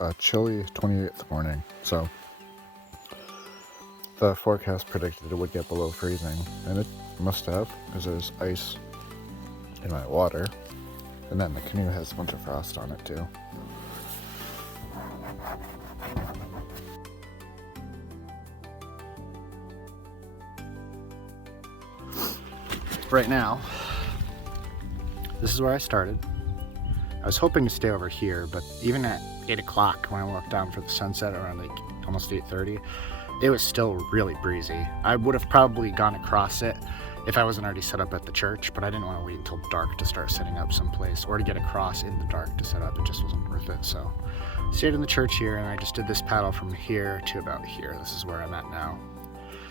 a chilly 28th morning, so the forecast predicted it would get below freezing, and it must have, because there's ice in my water, and then the canoe has a bunch of frost on it too. Right now, this is where I started. I was hoping to stay over here, but even at 8 o'clock when I walked down for the sunset around like almost 8:30, it was still really breezy. I would have probably gone across it if I wasn't already set up at the church, but I didn't want to wait until dark to start setting up someplace or to get across in the dark to set up. It just wasn't worth it. So I stayed in the church here, and I just did this paddle from here to about here. This is where I'm at now.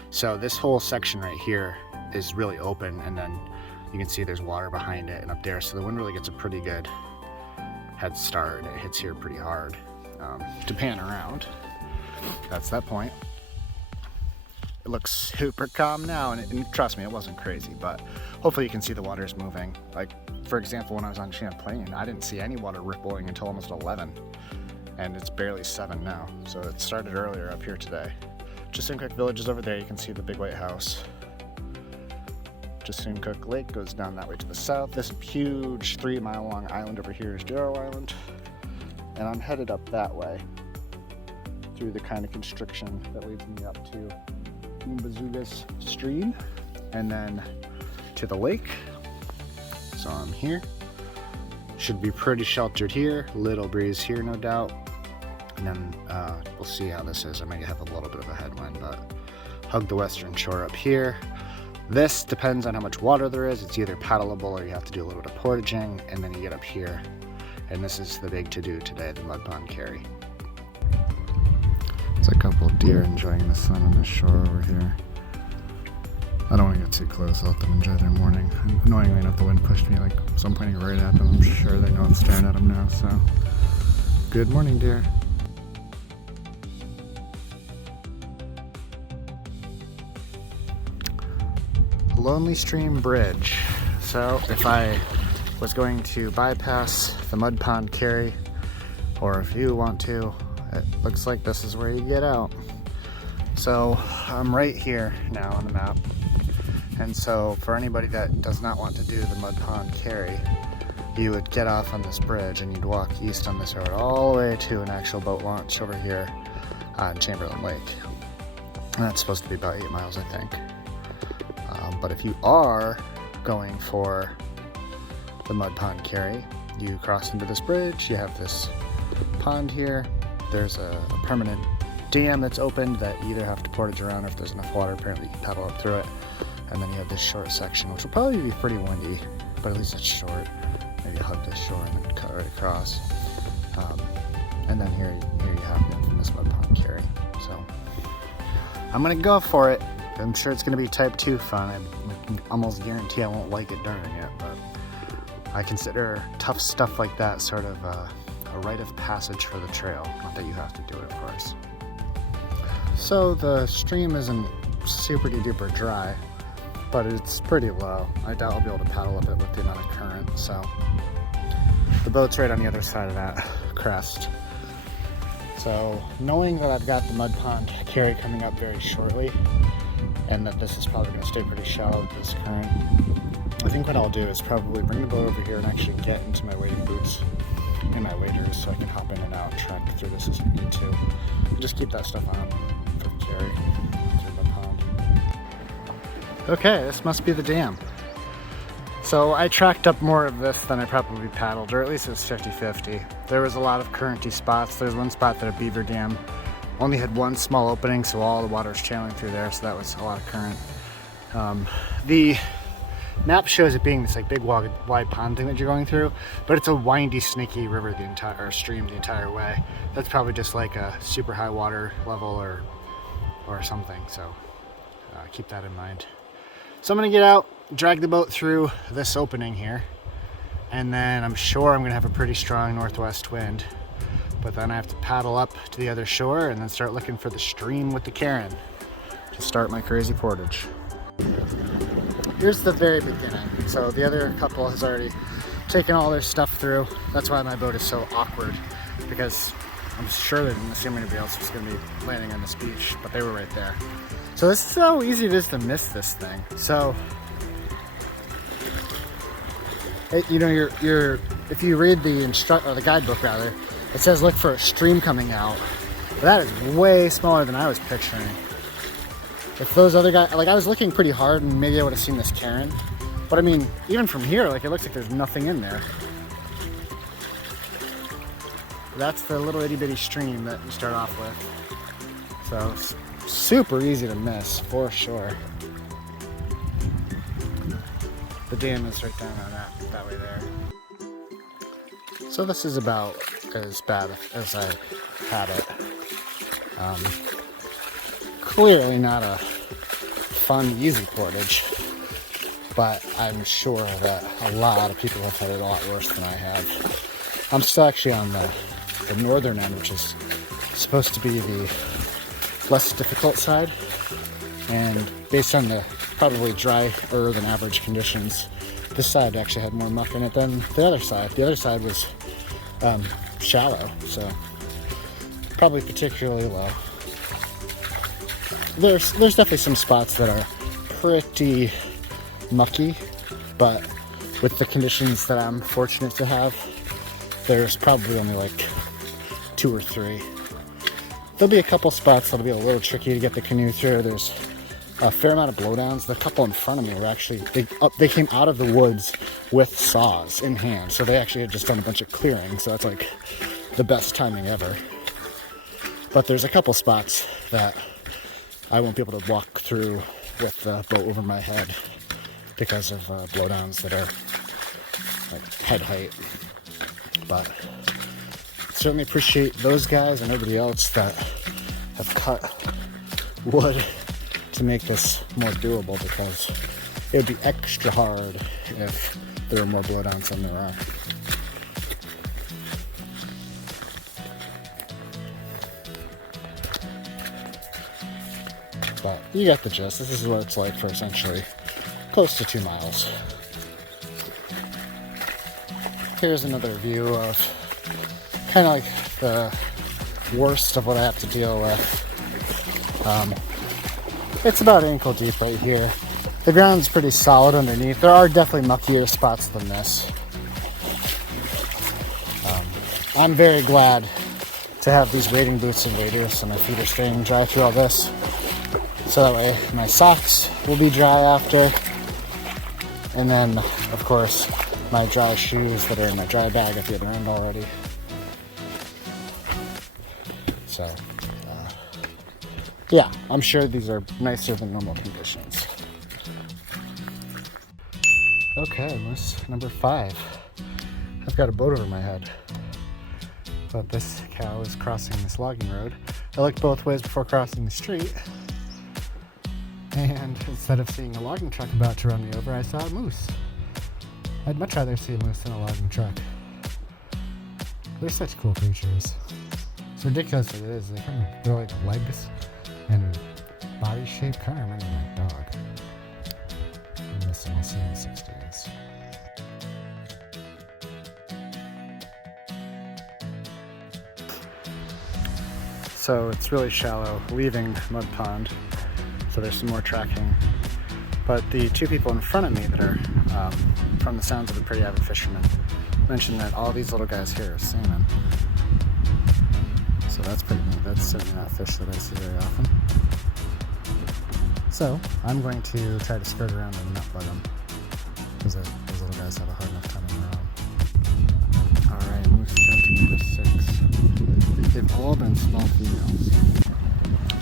So this whole section right here is really open, and then you can see there's water behind it and up there, so the wind really gets a pretty good head start, and it hits here pretty hard. To pan around, that's that point. It looks super calm now, and trust me, it wasn't crazy, but hopefully you can see the water's moving. Like, for example, when I was on Champlain, I didn't see any water rippling until almost 11, and it's barely 7 now, so it started earlier up here today. Chesuncook Village is over there. You can see the big white house. Chesuncook Lake goes down that way to the south. This huge 3-mile long island over here is Jarrow Island, and I'm headed up that way through the kind of constriction that leads me up to Bazoogas Stream and then to the lake. So I'm here. Should be pretty sheltered here. Little breeze here, no doubt. And then we'll see how this is. I might have a little bit of a headwind, but hug the western shore up here. This depends on how much water there is. It's either paddleable or you have to do a little bit of portaging, and then you get up here. And this is the big to-do today, the mud pond carry. There's a couple of deer enjoying the sun on the shore over here. I don't want to get too close. I'll let them enjoy their morning. Annoyingly enough, the wind pushed me, so I'm pointing right at them. I'm sure they know I'm staring at them now, so. Good morning, deer. Lonely Stream Bridge. So if I was going to bypass the mud pond carry, or if you want to, it looks like this is where you get out. So I'm right here now on the map, and so for anybody that does not want to do the mud pond carry, you would get off on this bridge and you'd walk east on this road all the way to an actual boat launch over here on Chamberlain Lake, and that's supposed to be about 8 miles, I think. But if you are going for the mud pond carry, you cross into this bridge. You have this pond here. There's a permanent dam that's opened that you either have to portage around, or if there's enough water, apparently you can paddle up through it. And then you have this short section, which will probably be pretty windy, but at least it's short. Maybe hug this shore and then cut right across. And then here you have the infamous mud pond carry. So I'm gonna go for it. I'm sure it's going to be type 2 fun. I can almost guarantee I won't like it during it, but I consider tough stuff like that sort of a rite of passage for the trail. Not that you have to do it, of course. So the stream isn't super duper dry, but it's pretty low. I doubt I'll be able to paddle up it with the amount of current, so the boat's right on the other side of that crest. So knowing that I've got the mud pond carry coming up very shortly, and that this is probably going to stay pretty shallow with this current, I think what I'll do is probably bring the boat over here and actually get into my wading boots and my waders so I can hop in and out and trek through this as I need to. And just keep that stuff on for the carry through the pond. Okay, this must be the dam. So I tracked up more of this than I probably paddled, or at least it was 50-50. There was a lot of currenty spots. There's one spot that a beaver dam only had one small opening, so all the water was channeling through there, so that was a lot of current. The map shows it being this big wide pond thing that you're going through, but it's a windy, snaky river stream the entire way. That's probably just like a super high water level or something, so keep that in mind. So I'm gonna get out, drag the boat through this opening here, and then I'm sure I'm gonna have a pretty strong northwest wind. But then I have to paddle up to the other shore and then start looking for the stream with the Karen to start my crazy portage. Here's the very beginning. So the other couple has already taken all their stuff through. That's why my boat is so awkward, because I'm sure they didn't assume anybody else was going to be landing on this beach, but they were right there. So this is how easy it is to miss this thing. So, you know, if you read the guidebook rather, it says look for a stream coming out. But that is way smaller than I was picturing. If those other guys, like I was looking pretty hard and maybe I would have seen this cairn. But I mean, even from here, like it looks like there's nothing in there. That's the little itty bitty stream that you start off with. So it's super easy to miss, for sure. The dam is right down on that way there. So this is about as bad as I had it. Clearly not a fun, easy portage, but I'm sure that a lot of people have had it a lot worse than I have. I'm still actually on the northern end, which is supposed to be the less difficult side, and based on the probably drier than average conditions, this side actually had more muck in it than the other side. The other side was shallow, so probably particularly low. There's definitely some spots that are pretty mucky, but with the conditions that I'm fortunate to have, there's probably only like 2 or 3. There'll be a couple spots that'll be a little tricky to get the canoe through. There's a fair amount of blowdowns. The couple in front of me were actually, they came out of the woods with saws in hand, so they actually had just done a bunch of clearing, so that's like the best timing ever. But there's a couple spots that I won't be able to walk through with the boat over my head because of blowdowns that are like head height. But certainly appreciate those guys and everybody else that have cut wood to make this more doable, because it would be extra hard if there were more blowdowns than there are. But you got the gist. This is what it's like for essentially close to 2 miles. Here's another view of kind of like the worst of what I have to deal with. It's about ankle deep right here. The ground's pretty solid underneath. There are definitely muckier spots than this. I'm very glad to have these wading boots and waders, so my feet are staying dry through all this. So that way my socks will be dry after. And then, of course, my dry shoes that are in my dry bag at the other end already. So, yeah, I'm sure these are nicer than normal conditions. Okay, moose number 5. I've got a boat over my head, but this cow is crossing this logging road. I looked both ways before crossing the street, and instead of seeing a logging truck about to run me over, I saw a moose. I'd much rather see a moose than a logging truck. They're such cool creatures. It's ridiculous as it is. They're like legs and body shape kind of remind me of my dog. I miss him. I'll see him in 6 days. So it's really shallow, leaving Mud Pond. So there's some more tracking. But the 2 people in front of me that are, from the sounds of it, pretty avid fishermen, mentioned that all these little guys here are salmon. So that's pretty neat. That's certainly not fish that I see very often. So I'm going to try to skirt around and not bug them, because those little guys have a hard enough time on their own. Alright, moose number 6. They've all been small females.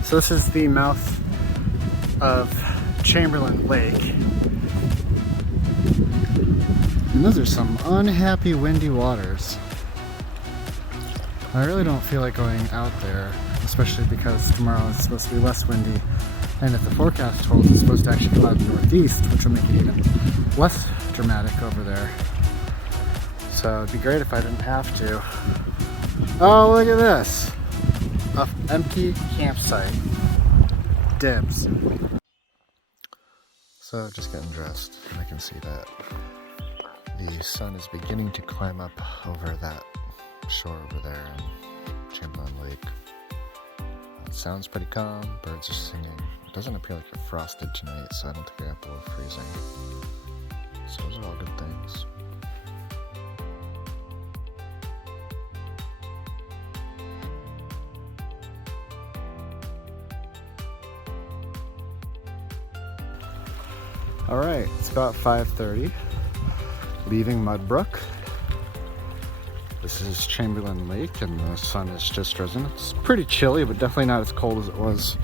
So this is the mouth of Chamberlain Lake. And those are some unhappy windy waters. I really don't feel like going out there, especially because tomorrow is supposed to be less windy, and if the forecast holds, it's supposed to actually come out of the northeast, which will make it even less dramatic over there. So it'd be great if I didn't have to. Oh, look at this! An empty campsite. Dibs. So just getting dressed, and I can see that the sun is beginning to climb up over that shore over there, and Chamberlain Lake. It sounds pretty calm, birds are singing. It doesn't appear like it's frosted tonight, so I don't think I got below freezing. So those are all good things. All right, it's about 5:30, leaving Mudbrook. This is Chamberlain Lake and the sun has just risen. It's pretty chilly, but definitely not as cold as it was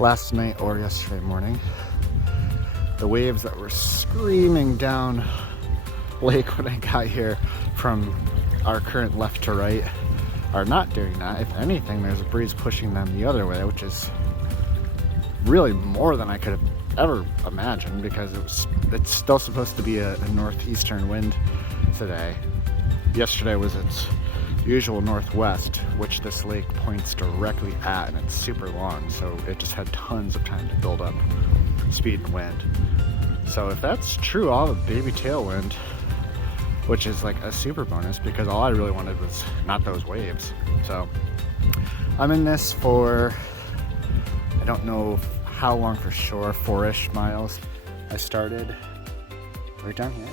last night or yesterday morning. The waves that were screaming down lake when I got here from our current left to right are not doing that. If anything, there's a breeze pushing them the other way, which is really more than I could have ever imagined, because it's still supposed to be a northeastern wind today. Yesterday was its usual northwest, which this lake points directly at, and it's super long, so it just had tons of time to build up speed and wind. So if that's true, I'll have a baby tailwind, which is like a super bonus, because all I really wanted was not those waves. So I'm in this for, I don't know how long for sure, 4-ish miles. I started right down here,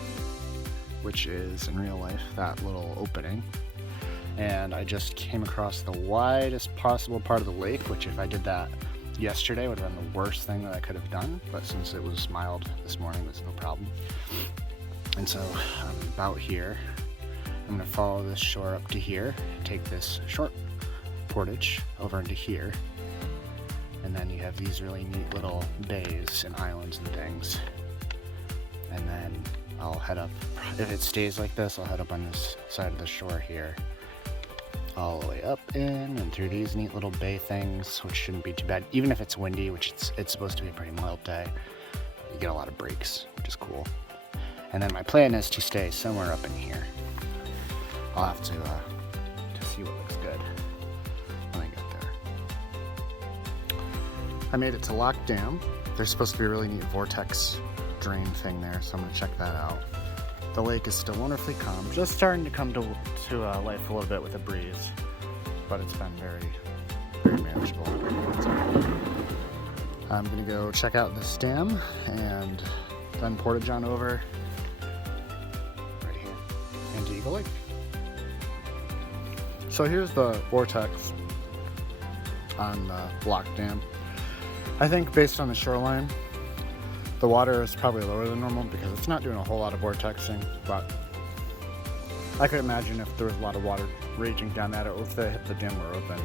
which is in real life that little opening, and I just came across the widest possible part of the lake, which if I did that yesterday would have been the worst thing that I could have done, but since it was mild this morning, that's no problem. And so I'm about here. I'm going to follow this shore up to here, take this short portage over into here, and then you have these really neat little bays and islands and things. And then I'll head up, if it stays like this, I'll head up on this side of the shore here, all the way up in and through these neat little bay things, which shouldn't be too bad. Even if it's windy, which it's supposed to be a pretty mild day, you get a lot of breaks, which is cool. And then my plan is to stay somewhere up in here. I'll have to see what looks good when I get there. I made it to Allagash Dam. There's supposed to be a really neat vortex drain thing there, so I'm going to check that out. The lake is still wonderfully calm, just starting to come to life a little bit with a breeze, but it's been very, very manageable. So I'm going to go check out this dam and then portage on over right here into Eagle Lake. So here's the vortex on the Allagash Dam. I think based on the shoreline, the water is probably lower than normal because it's not doing a whole lot of vortexing, but I could imagine if there was a lot of water raging down that, or if the dam were open,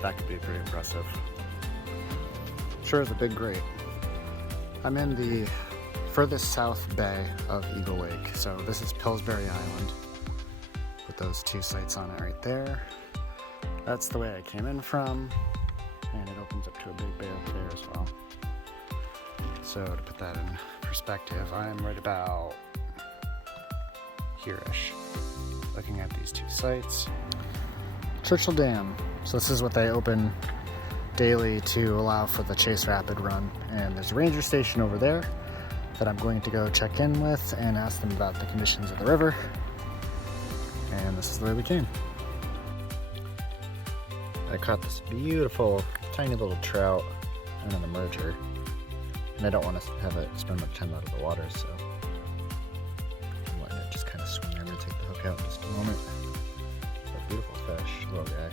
that could be pretty impressive. Sure is a big grate. I'm in the furthest south bay of Eagle Lake, so this is Pillsbury Island with those two sites on it right there. That's the way I came in from, and it opens up to a big bay up there as well. So to put that in perspective, I'm right about here-ish, looking at these two sites. Churchill Dam. So this is what they open daily to allow for the Chase Rapid run. And there's a ranger station over there that I'm going to go check in with and ask them about the conditions of the river. And this is the way we came. I caught this beautiful, tiny little trout and an emerger. And I don't want to have it spend much time out of the water, so I'm letting it just kind of swim. I'm going to take the hook out in just a moment. It's a beautiful fish, little guy.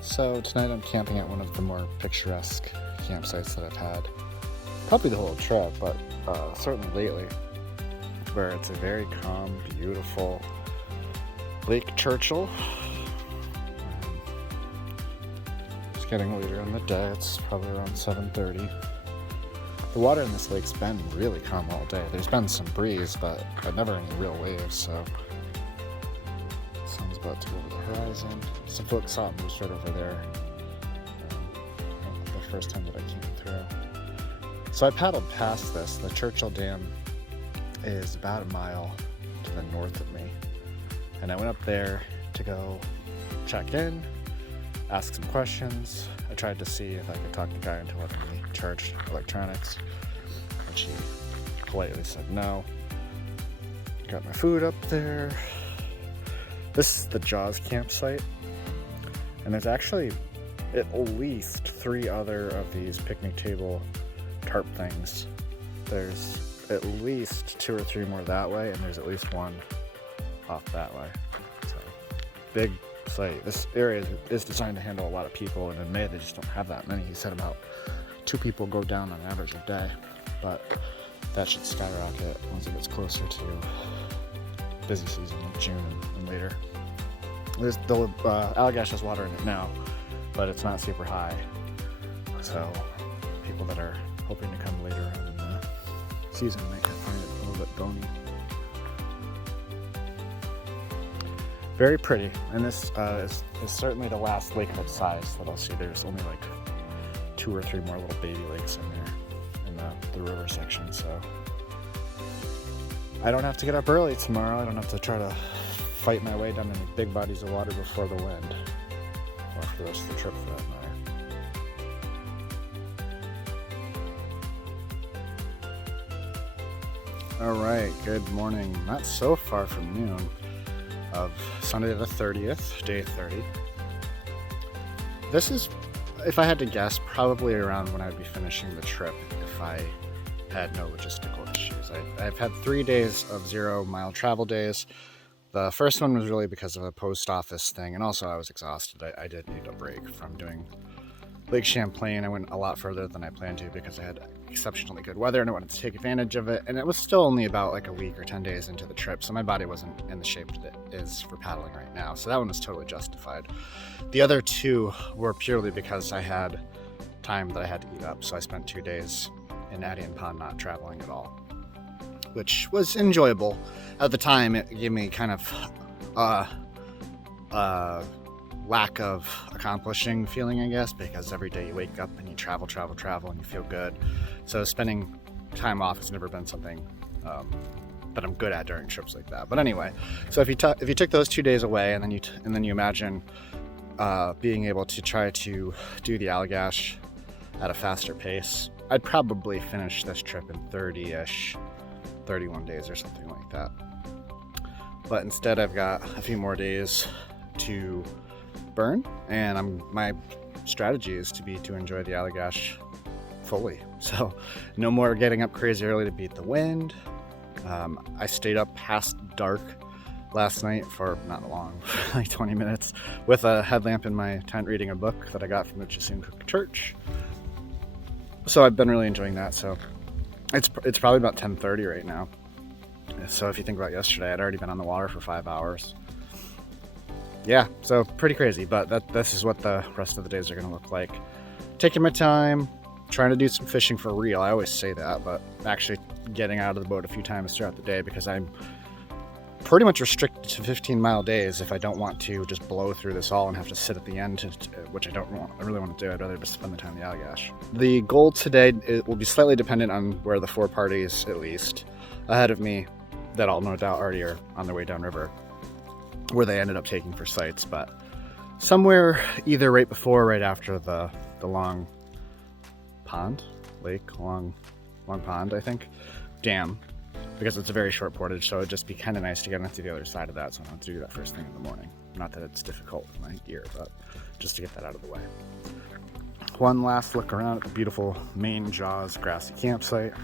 So tonight I'm camping at one of the more picturesque campsites that I've had. Probably the whole trip, but certainly lately, where it's a very calm, beautiful Lake Churchill. Getting later in the day, it's probably around 7:30. The water in this lake's been really calm all day. There's been some breeze, but never any real waves, so sun's about to go over the horizon. Some folks saw it move right over there the first time that I came through. So I paddled past this. The Churchill Dam is about a mile to the north of me, and I went up there to go check in, ask some questions. I tried to see if I could talk the guy into letting me charge electronics, which he politely said no. Got my food up there. This is the Jaws campsite, and there's actually at least 3 other of these picnic table tarp things. There's at least 2 or 3 more that way, and there's at least 1 off that way. So, big site. This area is designed to handle a lot of people, and in May they just don't have that many. He said about 2 people go down on average a day, but that should skyrocket once it gets closer to busy season in June and later. There's the Allagash has water in it now, but it's not super high, so people that are hoping to come later on in the season might find it a little bit bony. Very pretty, and this is certainly the last lake of its size that I'll see. There's only like 2 or 3 more little baby lakes in there in the river section, so I don't have to get up early tomorrow. I don't have to try to fight my way down any big bodies of water before the wind, or for the rest of the trip for that matter. All right, good morning. Not so far from noon of Sunday the 30th, day 30. This is, if I had to guess, probably around when I'd be finishing the trip if I had no logistical issues. I've had 3 days of 0-mile travel days. The first one was really because of a post office thing, and also I was exhausted. I did need a break from doing Lake Champlain. I went a lot further than I planned to because I had exceptionally good weather and I wanted to take advantage of it, and it was still only about like a week or 10 days into the trip, so my body wasn't in the shape that it is for paddling right now, so that one was totally justified. The other 2 were purely because I had time that I had to eat up, so I spent 2 days in Adian Pond not traveling at all, which was enjoyable. At the time, it gave me kind of lack of accomplishing feeling, I guess, because every day you wake up and you travel, and you feel good. So spending time off has never been something that I'm good at during trips like that. But anyway, so if you took those 2 days away, and then you imagine being able to try to do the Allagash at a faster pace, I'd probably finish this trip in 30-ish, 31 days or something like that. But instead I've got a few more days to burn, and my strategy is to enjoy the Allagash fully. So no more getting up crazy early to beat the wind. I stayed up past dark last night for not long, like 20 minutes, with a headlamp in my tent reading a book that I got from the Chesuncook church. So I've been really enjoying that. So it's probably about 10:30 right now. So if you think about yesterday, I'd already been on the water for 5 hours. Yeah, so pretty crazy, but this is what the rest of the days are going to look like. Taking my time, trying to do some fishing for real. I always say that, but actually getting out of the boat a few times throughout the day, because I'm pretty much restricted to 15-mile days if I don't want to just blow through this all and have to sit at the end, which I really want to do. I'd rather just spend the time in the Allagash. The goal today, it will be slightly dependent on where the 4 parties, at least, ahead of me, that I'll no doubt already are on their way downriver, where they ended up taking for sites, but somewhere either right before or right after the long pond, long pond, I think, dam, because it's a very short portage, so it'd just be kind of nice to get onto the other side of that, so I don't have to do that first thing in the morning. Not that it's difficult with my gear, but just to get that out of the way. One last look around at the beautiful main Jaws grassy campsite.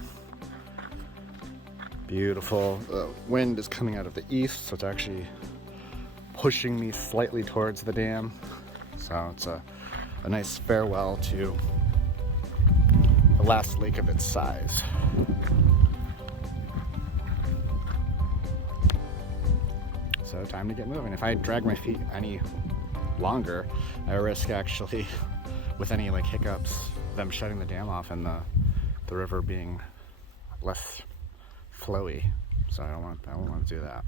Beautiful. The wind is coming out of the east, so it's actually pushing me slightly towards the dam. So it's a nice farewell to the last lake of its size. So time to get moving. If I drag my feet any longer, I risk actually, with any like hiccups, them shutting the dam off and the river being less flowy. So I don't want to do that.